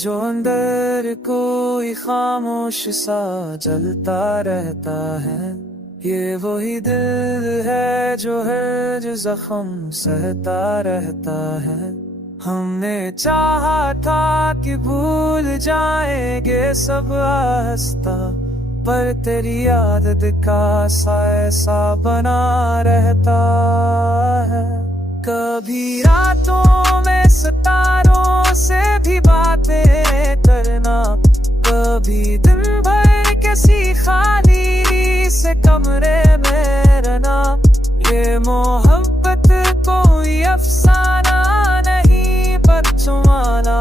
जो अंदर कोई खामोश सा जलता रहता है, ये वही दिल है जो है जो जख्म सहता रहता है। हमने चाहा था कि भूल जाएंगे सब आस्ता, पर तेरी आदत का सा ऐसा बना रहता है। कभी रातों में सितारों से भी बातें करना, कभी दिन भर किसी खाली से कमरे में रहना। ये मोहब्बत कोई अफसाना नहीं बदशुमाना,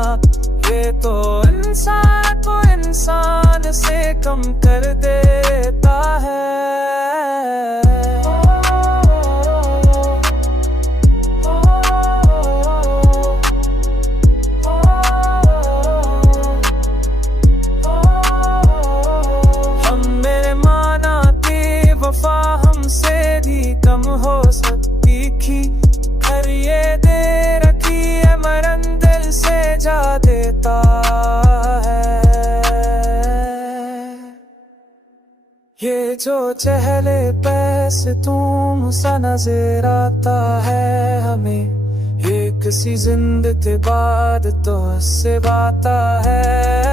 ये तो इंसान को इंसान से कम कर देता है। हम मेरे माना कि वफा हमसे भी कम हो सकती थी, पर ये दे रखी है मरन दिल से जा देता है। ये जो चहले पैसे तुम सा नजर आता है हमें, एक सी जिंदगी बाद तो उससे बाता है।